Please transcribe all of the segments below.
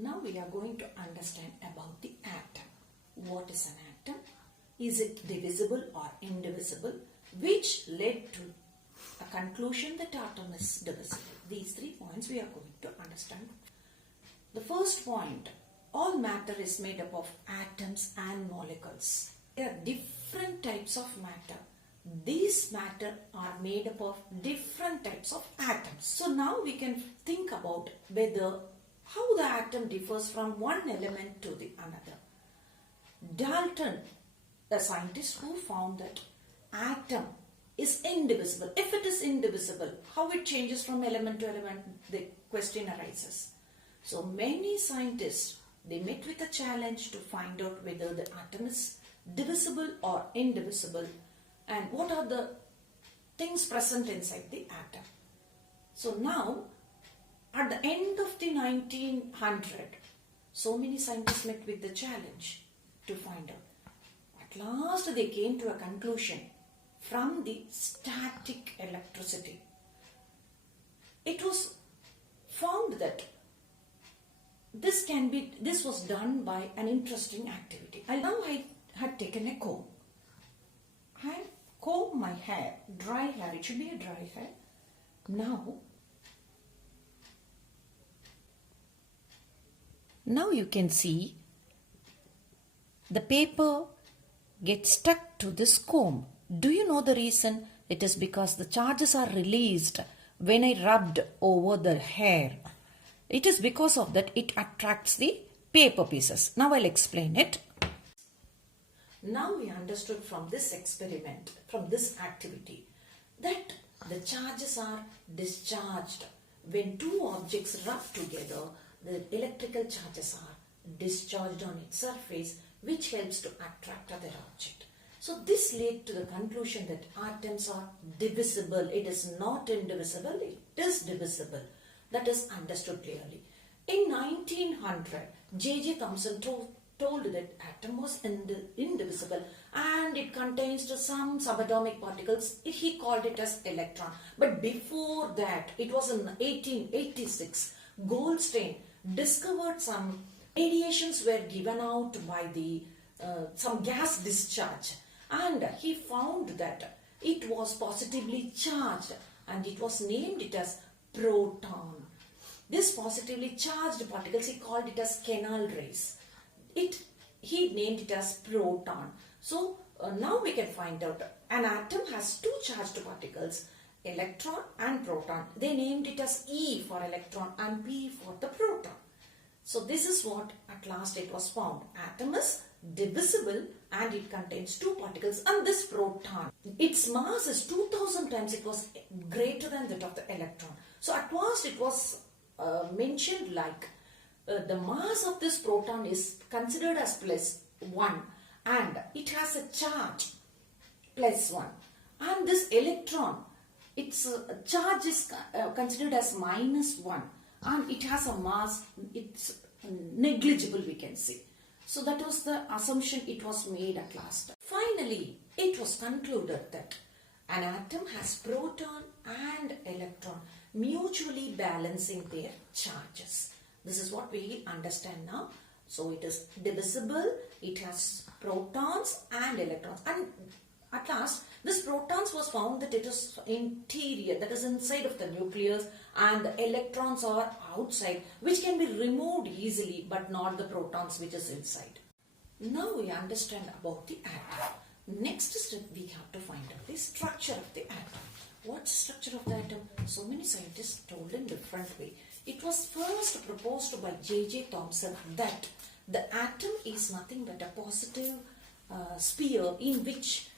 Now we are going to understand about the atom. What is an atom? Is it divisible or indivisible? Which led to a conclusion that atom is divisible. These 3 points we are going to understand. The first point, all matter is made up of atoms and molecules. There are different types of matter. These matter are made up of different types of atoms. So now we can think about how the atom differs from one element to the another. Dalton, the scientist who found that atom is indivisible. If it is indivisible, how it changes from element to element, the question arises. So many scientists, they met with a challenge to find out whether the atom is divisible or indivisible and what are the things present inside the atom. So now, at the end of the 1900, so many scientists met with the challenge to find out. At last they came to a conclusion from the static electricity. It was found that this was done by an interesting activity. I had taken a comb. I comb my hair, dry hair, it should be a dry hair. Now you can see the paper gets stuck to this comb. Do you know the reason? It is because the charges are released when I rubbed over the hair. It is because of that it attracts the paper pieces. Now I'll explain it. Now we understood from this experiment, from this activity, that the charges are discharged. When two objects rub together, the electrical charges are discharged on its surface, which helps to attract other object. So this led to the conclusion that atoms are divisible. It is not indivisible, it is divisible. That is understood clearly. In 1900, J.J. Thomson told that atom was indivisible and it contains some subatomic particles. He called it as electron. But before that, it was in 1886, Goldstein discovered some radiations were given out by some gas discharge, and he found that it was positively charged and it was named it as proton. This positively charged particles, he called it as canal rays. He named it as proton. So now we can find out an atom has two charged particles, electron and proton. They named it as E for electron and P for the proton. So this is what at last it was found. Atom is divisible and it contains two particles, and this proton, its mass is 2000 times it was greater than that of the electron. So at last it was mentioned like the mass of this proton is considered as +1 and it has a charge +1, and this electron, its charge is considered as -1 and it has a mass, it's negligible, we can say. So that was the assumption it was made at last. Finally, it was concluded that an atom has proton and electron mutually balancing their charges. This is what we understand now. So it is divisible, it has protons and electrons, and at last this protons was found that it is interior, that is inside of the nucleus, and the electrons are outside, which can be removed easily, but not the protons which is inside. Now we understand about the atom. Next step, we have to find out the structure of the atom. What's the structure of the atom? So many scientists told in different way. It was first proposed by J.J. Thomson that the atom is nothing but a positive sphere in which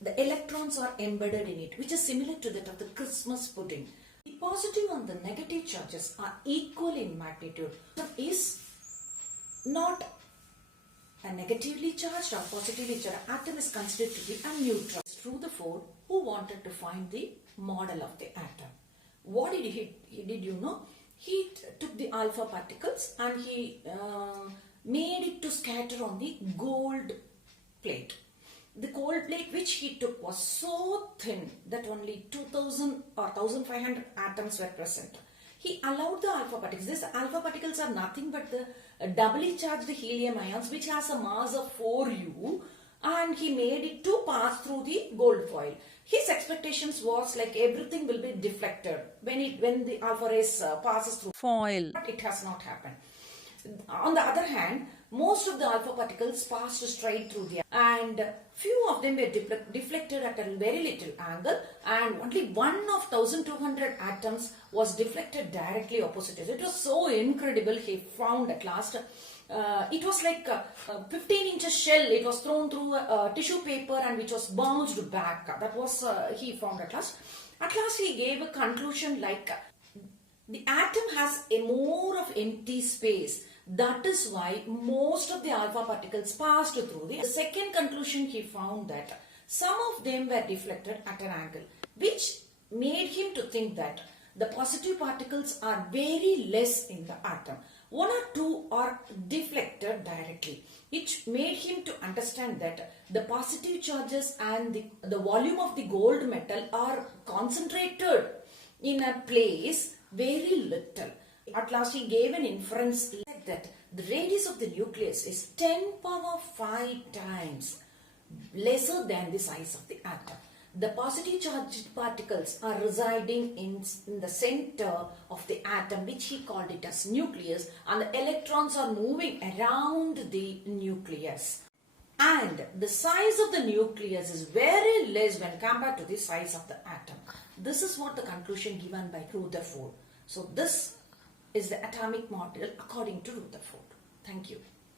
the electrons are embedded in it, which is similar to that of the Christmas pudding. The positive and the negative charges are equal in magnitude. So is not a negatively charged or positively charged. Atom is considered to be a neutral. Rutherford, who wanted to find the model of the atom. What did he did? You know, he took the alpha particles and he made it to scatter on the gold plate. The gold plate which he took was so thin that only 2000 or 1500 atoms were present. He allowed the alpha particles. These alpha particles are nothing but the doubly charged helium ions which has a mass of 4u, and he made it to pass through the gold foil. His expectations was like everything will be deflected when the alpha rays passes through foil. But it has not happened. On the other hand, most of the alpha particles passed straight through the, and few of them were deflected at a very little angle, and only one of 1200 atoms was deflected directly opposite it. It was so incredible. He found at last it was like a 15 inches shell. It was thrown through tissue paper and which was bounced back. That was he found at last. At last he gave a conclusion like the atom has a more of empty space. That is why most of the alpha particles passed through. The second conclusion, he found that some of them were deflected at an angle, which made him to think that the positive particles are very less in the atom. One or two are deflected directly, which made him to understand that the positive charges and the volume of the gold metal are concentrated in a place very little. At last he gave an inference like that the radius of the nucleus is 10 power 5 times lesser than the size of the atom. The positive charged particles are residing in the center of the atom, which he called it as nucleus, and the electrons are moving around the nucleus. And the size of the nucleus is very less when compared to the size of the atom. This is what the conclusion given by Rutherford. So this is the atomic model according to Rutherford. Thank you.